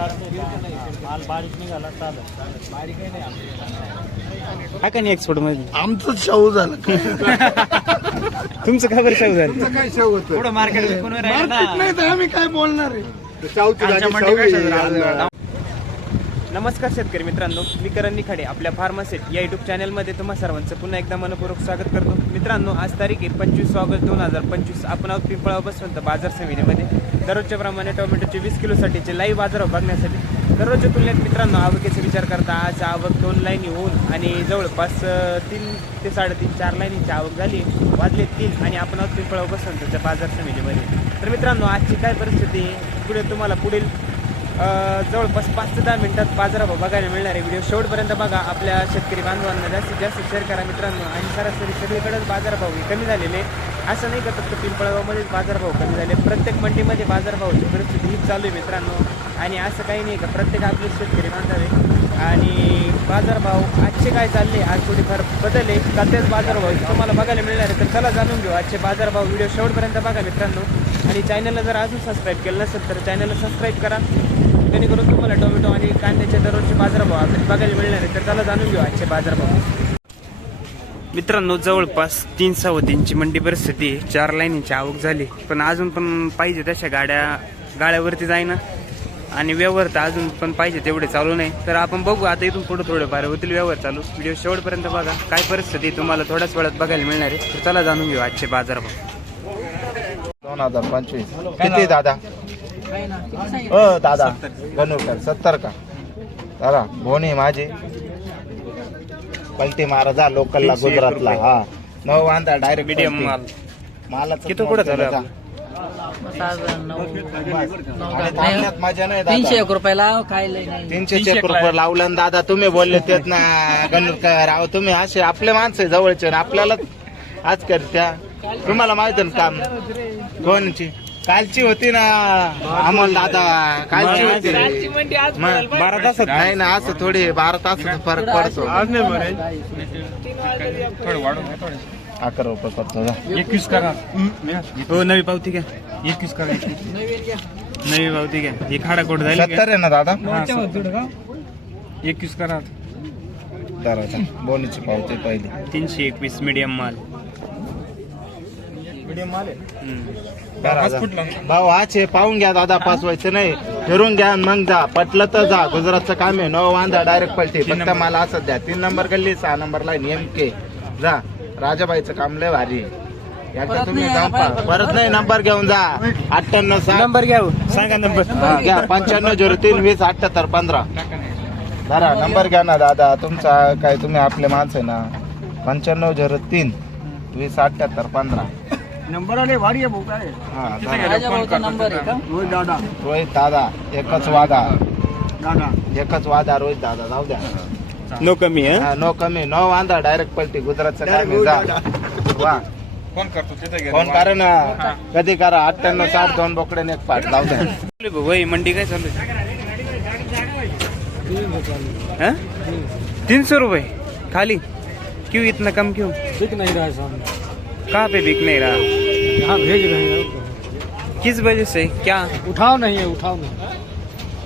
माल बारीक निघाला चालेल हा का नाही एक्सपोर्टमध्ये आमचं शाहू झालं. काय तुमचं का बरं शाहू झालं? काय शाहू होतं? पुढं मार्केट मार्केट नाही तर आम्ही काय बोलणार आहे. नमस्कार शेतकरी मित्रांनो मी करण निखाडे आपल्या फार्मासेट या युट्यूब चॅनलमध्ये तुम्हा सर्वांचं पुन्हा एकदा मनपूर्वक स्वागत करतो. मित्रांनो आज तारीख आहे पंचवीस ऑगस्ट दोन हजार पंचवीस. आपण आहोत पिंपळा बसवंत बाजार समितीमध्ये. दररोजच्या प्रमाणे टोमॅटोचे वीस किलोसाठीचे लाईव्ह बाजार बघण्यासाठी दररोजच्या तुलनेत मित्रांनो आवकेचा विचार करता आज आवक दोन लाईनी होऊन आणि जवळपास तीन ते साडेतीन चार लाईनीची आवक झाली. वाजले तीन आणि आपण आज पिंपळा बसवंतच्या बाजार समितीमध्ये. तर मित्रांनो आजची काय परिस्थिती? आहे पुढे तुम्हाला पुढील जवळपास पाच ते दहा मिनिटात बाजारभाव बघायला मिळणार आहे. व्हिडिओ शेवटपर्यंत बघा. आपल्या शेतकरी बांधवांना जास्तीत जास्त शेअर करा मित्रांनो. आणि सरासरी सगळीकडेच बाजारभाव हे कमी झालेले असं नाही का फक्त पिंपळगावमध्येच बाजारभाव कमी झाले? प्रत्येक मंडीमध्ये बाजारभावाची परिस्थिती हीच चालू आहे मित्रांनो. आणि असं काही नाही का प्रत्येक आपले शेतकरी बांधव आहे. आणि बाजारभाव आजचे काय चालले आज थोडीफार बदल आहे. का तेच बाजारभाव तुम्हाला बघायला मिळणार आहे? तर चला जाणून घेऊ. आजचे बाजारभाव व्हिडिओ शेवटपर्यंत बघा मित्रांनो. आणि चॅनलला जर अजून सबस्क्राईब केलं नसेल तर चॅनलला सबस्क्राईब करा. जेणेकरून तुम्हाला टोमॅटो आणि कांद्याचे दररोजचे बाजारभाव आपल्याला बघायला मिळणार आहे. तर चला जाणून घेऊ आजचे बाजारभाव. मित्रांनो जवळपास तीन सव्वा तीनची मंडी परिस्थिती आहे. चार लाईनीची आवक झाली. पण अजून पण पाहिजे तशा गाड्या गाड्यावरती जाईना. आणि व्यवहार तर अजून पण पाहिजे तेवढे चालू नाही. तर आपण बघू आता इथून पुढे थोडे फार होतील व्यवहार चालू. व्हिडिओ शेवटपर्यंत बघा. काय परिस्थिती तुम्हाला थोड्याच वेळात बघायला मिळणार आहे. तर चला जाणून घेऊ आजचे बाजारभाव दोन हजार पंचवीस. किती दादा? अ दादा. सत्तर का? दादा भोनी माझी. पलटी मारा जा लोकलला तीनशे एक गुजरातला. रुपये. हा. नऊ वांदा डायरेक्ट मीडियम माल. मालाचं किती कुठं. आणि थांबण्यात मजा नाही दादा. तीनशे एक रुपयाला काय लय नाही. तीनशे एक रुपये लावलं ना दादा तुम्ही बोलले तेच ना गणूरकर अहो तुम्ही असे आपले माणसं आहे जवळचे आणि आपल्याला आज करत्या. तुम्हाला माहिती ना काम? कोणची? कालची होती ना अमोल दादा कालची होती. मग बारा तासात. नाही ना असं थोडी बारा तासाचा फरक पडतो. अकरा रुपये करतो जा. एकवीस करा. हो नवी पावती घ्या. एकवीस करा नवी पावती घ्या. ही खाडा कोट झाली सत्तर आहे ना दादा? एकवीस करा. दराचा बोनीची पावती पहिली. तीनशे एकवीस मीडियम माल. करा जा. भाऊ हाचे पाहून घ्या दादा पाचवायचं नाही. फिरून घ्या मग जा. पटलं तर जा. गुजरातचं काम आहे. नऊ वांदा डायरेक्ट पलटी. फक्त मला असं द्या. तीन नंबर गल्ली सहा नंबरला नेमके. जा. राजाबाईचं काम लय भारी. एकदा तुम्ही पहा. परत नाही नंबर घेऊन जा. अठ्ठ्याण्णव सहा नंबर घ्या हो. सांगा नंबर. हा, घ्या. पंच्याण्णव झिरो तीन वीस अठ्ठ्याहत्तर पंधरा. धरा नंबर घ्या ना दादा. तुमचा काय तुम्ही आपले माणसं आहे ना. पंच्याण्णव झिरो तीन वीस अठ्ठ्याहत्तर पंधरा. नंबर आले भारी आहे भाऊ काय? हा नंबर आहे का रोहित दादा. रोहित दादा एकच वादा. दादा. एकच वादा रोहित दादा जाऊ द्या. नो कमी आहे हा, नो कमी नो वांदा डायरेक्ट पलटी गुजरातचं काम आहे, जा. वा. फोन करतो? तिथे फोन करा ना कधी करा अठ्ठ्याण्णव साठ दोन बोकडे एक पाठ जाऊ द्या. वही मंडी काय चालू है? तीन सौ रुपए खाली. क्यों इतना कम क्यों? दिख नहीं रहा है सामने. कहाँ पे बिक नहीं रहा यहाँ भेज रहे हैं। किस वजह से? क्या? उठाव नहीं है उठाव नहीं।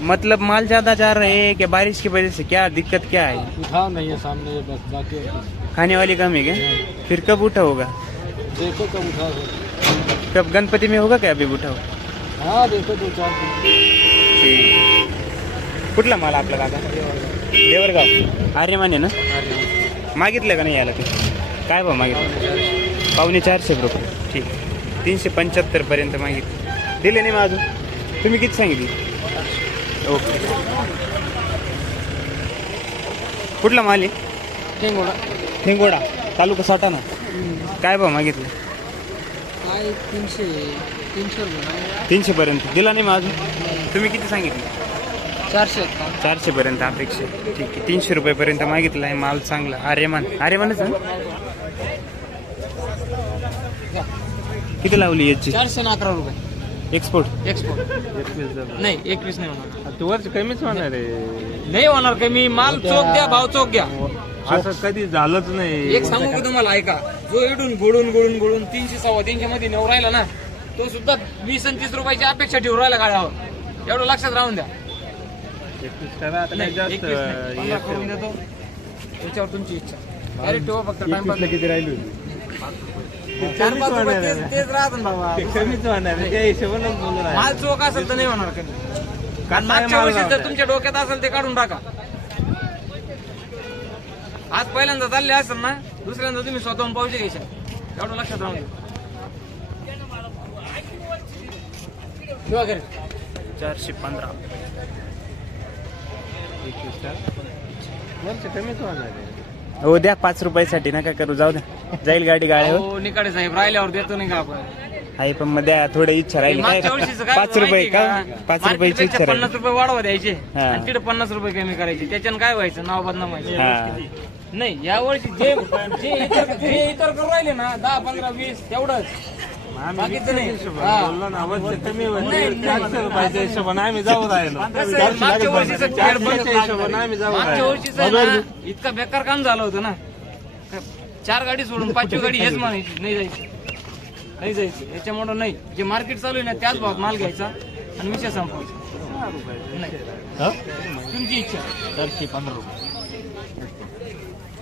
मतलब माल ज़्यादा जा रहे हैं कि बारिश की वजह से क्या? दिक्कत क्या है? उठाव नहीं है सामने ये बस बाकी खाने वाली कम है क्या? फिर कब उठा होगा? देखो कब उठाव है कब? गणपति में होगा क्या अभी उठाव हाँ देखो दो चार दिन। कुठला माल आपला काका देवरगाव। आर्यमाने ना? मागितलं का नाही याला ते? काय भाव मागितलं? पावणे चारशे रुपये. ठीक. तीनशे पंच्याहत्तर पर्यंत मागितलं. दिले नाही मग अजून? तुम्ही किती सांगितली? ओके. कुठला माल आहे? ठेंगोडा तालुका साठाणा काय भाव मागितलं? काय तीनशे तीनशे रुपये तीनशे पर्यंत. दिला नाही मग अजून? तुम्ही किती सांगितलं? चारशे आहेत का? चारशे पर्यंत अपेक्षा आहे. ठीक आहे. तीनशे रुपये पर्यंत मागितलं आहे. माल चांगला. आर्यमान. आर्यमानच ना? किती लावली याची? चारशे आणि अकरा रुपये. एक्सपोर्ट एक्सपोर्ट नाही एकवीस नाही होणार. तू वर्ष कमीच होणार आहे. नाही होणार कमी माल चोक द्या भाव चोक घ्या असं कधी झालंच नाही. एक सांगू का तुम्हाला ऐका. जो इडून गोडून गोडून गोडून तीनशे सव्वा तीनशे मध्ये नेऊ राहिला ना तो सुद्धा वीस आणि तीस रुपयाची अपेक्षा ठेवून राहिला गाड्यावर एवढं लक्षात राहून द्या. एकवीस करा आता नाही काही एकवीस नाही. जास्त पंधरा करून देतो. त्याच्यावर तुमची इच्छा. डायरेक्ट ठेवा फक्त टाइम किती राहिली चार पाच रुपये तेच- तेच राहत ना बाबा. कमीच होणार आहे, त्या हिशोबानेच बोलून आहे. माल चोक असेल तर नाही होणार कमी आणि मागच्या वर्षी जर तुमच्या डोक्यात असेल ते काढून टाका. आज पहिल्यांदा चालले असेल ना दुसऱ्यांदा तुम्ही स्वतःहून पावशी घ्यायच्या. एवढं लक्षात राहून घ्या. ठेवा घरी. चारशे पंधरा. एकवीस कमीच होणार आहे. हो द्या पाच रुपयासाठी नका करू जाऊ द्या. जाईल गाडी गाड्यावर हो निकाडे साहेब राहिल्यावर देतो नाही का आपण? आहे पण मग द्या थोडी इच्छा राहिली. काय मागच्या वर्षीचं काय पाच रुपये माहिती का? का? पाच रुपयाची मार्केटपेक्षा इच्छा पन्नास राहिली. रुपये वाढवा द्यायचे हा. आणि तिथे पन्नास रुपये कमी करायचे. त्याच्यानं काय व्हायचं? नाव बदनाम व्हायचं. हा. नाही या वर्षी जे जे इतर जे इतर करू राहिले ना दहा पंधरा वीस तेवढंच नाही. हा. बोललो ना कमी रुपयाच्या हिशोबाने आम्ही जाऊ राहिलो. कसं आहे, मागच्या वर्षीचं खेळ बंद चारशेच्या हिशोबाने आम्ही जाऊ मागच्या राहिलो वर्षीचं आहे ना, इतकं बेकार काम झालं होतं ना. चार गाडी सोडून पाचवी गाडी हेच म्हणायची. नाही जायची. नाही जायची. याच्यामुळं नाही. जे मार्केट चालू आहे ना त्याच भावात माल घ्यायचा आणि विषय संपवायचा. नाही. तुमची इच्छा. चारशे पंधरा रुपये.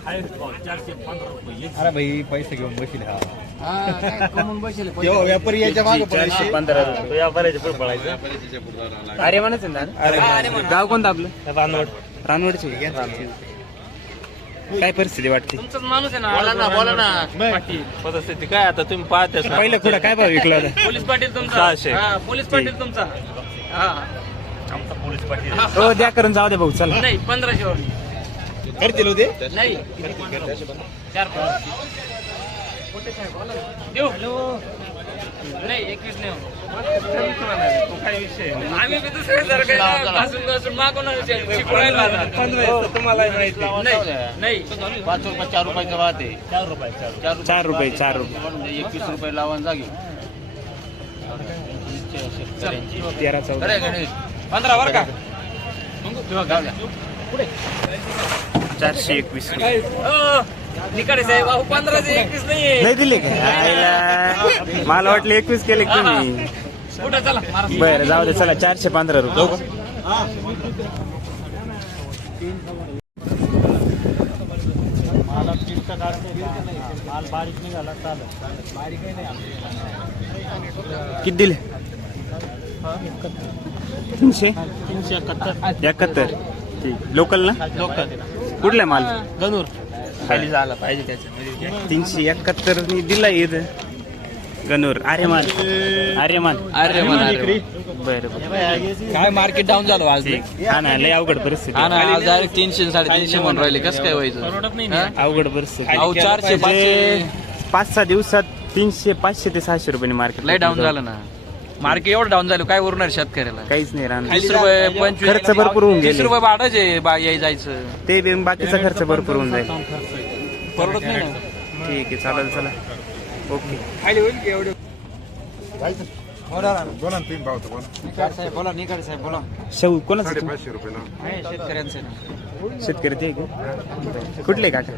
अरे भाई पैसे घेऊन बसले हा. हा. व्यापारी याच्या मागे चारशे पंधरा रुपये. व्यापाऱ्याचे पुढे पळायचं अरे म्हणाच ना? हा, अरे. गाव कोणतं आपलं? रानवड रानवडचे काय परिस्थिती वाटते? तुमचाच माणूस आहे ना बोला ना, बोला ना. पाटील परिस्थिती काय आता? तुम्ही पाहतेच ना. पहिलं कुठं? काय भाव विकला पोलीस पाटील तुमचा. सहाशे. हा, पोलीस पाटील तुमचा. हा. हा. हो द्या करून जाऊ दे भाऊ चला. नाही पंधराशे वर करतील होते? नाही. चार नाही एकवीस नाही. काय विषय. आम्ही. तुम्हाला माहिती पाच रुपये चार रुपयाचं वाहते चार रुपये चार चार रुपये चार रुपये रुपये. एकवीस रुपये लावून जागे तेरा चौदा. पंधरा वर का. चारशे एकवीस. निकाडे साहेब अहो पंधराचे एकवीस नाहीये. नाही दिले का आईला मला वाटलं एकवीस केले का तुम्ही. कुठं चला? महाराज. बरं जाऊ दे चला चारशे पंधरा रुपये. किती दिले? तीनशे. तीनशे एकाहत्तर. एकाहत्तर ठीक. लोकल ना? लोकल कुठला माल? गणूर खाली झाला पाहिजे त्याच्या तीनशे एकाहत्तर मी दिला इथं. गणूर. आर्यमान. आर्यमान. बरं बरं. काय मार्केट डाऊन झालं आज? हा ना लय अवघड परिस्थिती. हा ना आज डायरेक्ट तीनशे साडेतीनशे म्हणून राहिले. कसं काय व्हायचं? अवघड परिस्थिती. अहो चारशे पाचशे. पाच सहा दिवसात तीनशे पाचशे ते सहाशे रुपये मार्केट लय डाऊन झालं ना. मार्केट एवढं डाऊन झालं काय उरणार शेतकऱ्याला? काहीच नाही राहणार. वीस रुपये पंचवीस खर्च भरपूर होऊन गेले. रुपये भाडंच बा याय जायचं. ते बी बाकीचा खर्च भरपूर होऊन जाईल. परवडत नाही ना? ठीक आहे चालेल चला. ओके. साहेब बोला निकाडे साहेब बोला. शाहू कोणाचं तू? नाही, शेतकऱ्यांचं आहे. शेतकरी ते का? बरं. कुठले काका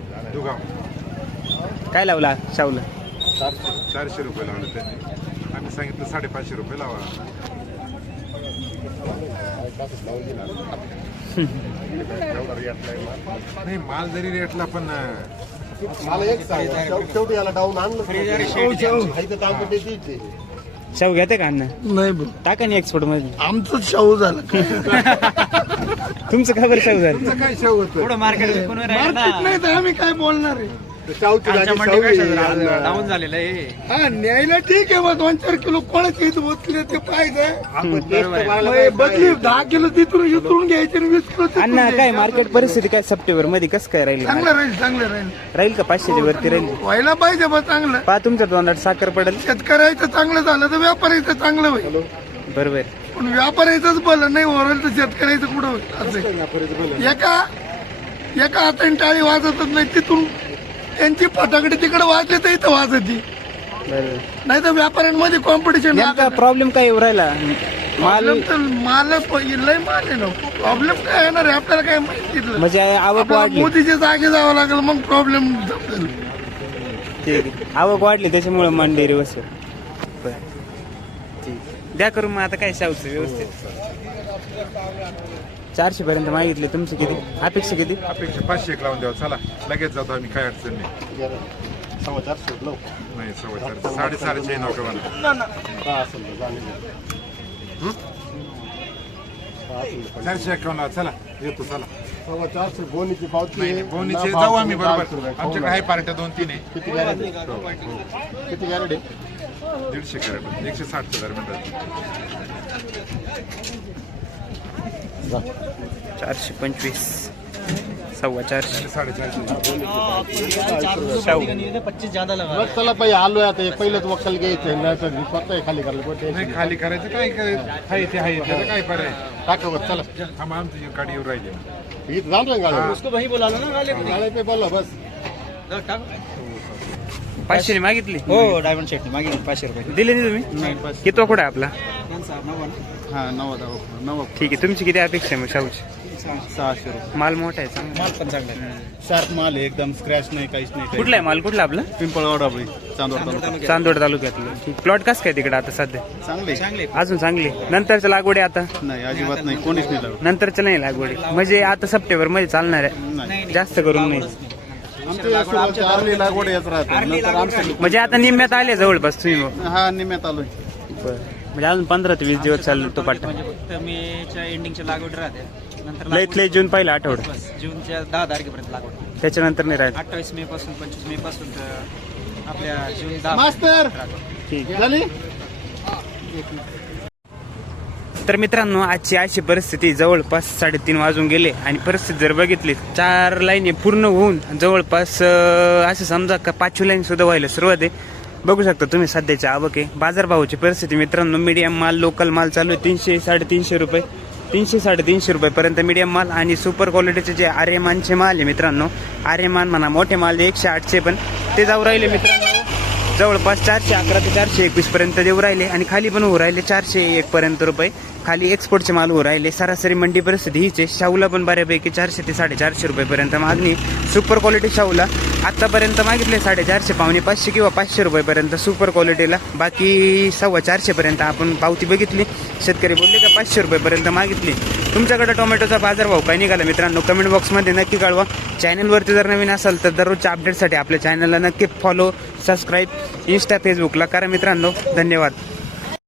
काय लावला शाहूला? चारशे रुपये लावले त्यांनी. सांगितलं साडेपाचशे रुपये लावा. नाही माल जरी रेटला पण शाहू घेते का अण्णा? नाही भाऊ टाका ना एक्सपोर्टमध्ये. आमचं शाहू झालं काय तुमचं का बरं शाहू झालं? काय शाहू होतं? मार्केट मार्केट नाही तर आम्ही काय बोलणार आहे? डाऊन झालेलं आहे. हा न्यायला ठीक आहे मग दोन चार किलो कोणाचे इथं बसले ते पाहिजे. मग बदली दहा किलो तिथून इथून घ्यायचे आणि वीस किलो तिथून अण्णा काय घ्यायचे. मार्केट परिस्थिती काय सप्टेंबरमध्ये? कसं काय राहील? चांगलं राहील चांगलं राहील. राहील का? पाचशेच्या वरती राहील? व्हायला पाहिजे बा चांगलं. पहा तुमच्या तोंडात साखर पडेल. शेतकऱ्याचं चांगलं झालं तर व्यापाऱ्याचं चांगलं होईल. बरोबर पण व्यापाऱ्याचंच भलं नाही ओरल तर शेतकऱ्याचं कुठं होईल? असं आहे. एका एका हाताने टाळी वाजतच नाही तिथून त्यांची फटाकडे तिकडे वाजली तर इथं वाजती. बरोबर नाही तर व्यापाऱ्यांमध्ये कॉम्पिटिशन नेमका प्रॉब्लेम काय येऊ राहिला? माल प्रॉब्लेम तर माल प- लय माल आहे ना. प्रॉब्लेम काय येणार आहे आपल्याला काय माहिती म्हणजे आवक आपल्याला वाढली. मोदीच्या जागे जावं लागेल मग प्रॉब्लेम ठीक आहे. आवक वाढली त्याच्यामुळे मंडेरी बसेल बरं. ठीक द्या करून मग आता काय शाहूचं व्यवस्थित. चारशे पर्यंत मागितले. तुमची किती? अपेक्षा किती? अपेक्षा पाचशे एक लावून द्यावं. चला लगेच जातो आम्ही. काय अडचण नाही. नाही सव्वा चारशे. नको मला चारशे एकावन्न चला येतो चला. नाही नाही, बोनीचे जाऊ आम्ही बरोबर. आमच्याकडे आहे पार्ट्या दोन तीन आहे. किती गॅरंटी किती गॅरंटी दीडशे कॅरेट एकशे साठच्या दरम्यान चारशे पंचवीस. सव्वा चारशे. साडेचारशे शाहू चला पाहिजे आलोय आता. हे पहिलंच वक्कल घ्यायचं. नाही तर स्वतः खाली करायला नाही खाली करायचं काय? काय? आहे ते आहे त्याचं काय पर्याय? टाकावं चला. आमची गाडी येऊन राहिली. इथं जाऊन गाडी. उसको भाई बोला ना गाडी पे बोला बस. पाचशे मागितली? हो डायमंड शेट मागे पाचशे रुपये. दिले नाही तुम्ही किती कुठे आपला? हा नव्वद नव्वद ठीक आहे तुमची किती अपेक्षा आहे मग शाहूची? सहाशे रुपये. माल मोठा आहे चांगला माल पण चांगला आहे. शार्प माल आहे एकदम स्क्रॅच नाही काहीच नाही कुठला आहे माल? कुठला आपला? पिंपळवाडा भाई चांदवड तालुका चांदोड तालुक्यातलं. ठीक. प्लॉट कसं काय तिकडे आता सध्या? चांगले चांगले अजून चांगली नंतरच्या लागवडी आता? नाही अजिबात नाही. कोणीच नाही लागत नंतरच्या नाही लागवडी. म्हणजे आता सप्टेंबरमध्ये चालणार आहे. नाही. जास्त करून नाही. आरली लागवड येत राहते. नंतर आमचे म्हणजे आता निम्म्यात आले जवळपास तुम्ही मग. हा निम्यात आलोय. म्हणजे अजून पंधरा ते वीस दिवस चालू तो म्हणजे फक्त मेच्या एंडिंगच्या लागवड राहते. नंतर लयत लय जून पहिला आठवडा. बस जूनच्या दहा तारखेपर्यंत लागवड. त्याच्यानंतर नाही राहिलं. अठ्ठावीस मे पासून पंचवीस मे पासून तर आपल्या जून दहा मास्तर! ठीक. झाली? तर मित्रांनो आजची अशी परिस्थिती जवळपास साडेतीन वाजून गेले आणि परिस्थिती जर बघितली चार लाईन पूर्ण होऊन जवळपास अं, असं समजा का पाचवी लाईन सुद्धा व्हायला सुरुवात आहे. बघू शकता तुम्ही सध्याची आवक आहे. बाजारभावाची परिस्थिती मित्रांनो मीडियम माल लोकल माल चालू आहे. तीनशे साडेतीनशे रुपये तीनशे साडेतीनशे रुपयेपर्यंत मीडियम माल आणि सुपर क्वालिटीचे जे आर्यमानचे माल आहे मित्रांनो आर्यमान म्हणा मोठे माल एकशे आठशे पण. ते जाऊ राहिले मित्रांनो. जवळपास चारशे अकरा ते चारशे एकवीस पर्यंत देऊ राहिले आणि खाली पण होऊ राहिले चारशे एक पर्यंत रुपये. खाली एक्सपोर्टचे माल होऊ राहिले. सरासरी मंडी परिस्थिती हीच आहे. शाहूला पण बऱ्यापैकी चारशे ते साडेचारशे रुपयेपर्यंत मागणी. सुपर क्वालिटी शाहूला आत्तापर्यंत मागितले साडेचारशे पावणे पाचशे किंवा पाचशे रुपयेपर्यंत सुपर क्वालिटीला बाकी सव्वा चारशेपर्यंत आपण पावती बघितली. शेतकरी बोलले का पाचशे रुपयेपर्यंत मागितली. तुमच्याकडे टोमॅटोचा बाजारभाव काय निघाला मित्रांनो? कमेंट बॉक्समध्ये नक्की कळवा. चॅनलवरती जर नवीन असाल तर दररोजच्या अपडेटसाठी आपल्या चॅनलला नक्की फॉलो सबस्क्राईब इंस्टा फेसबुकला करा मित्रांनो. धन्यवाद.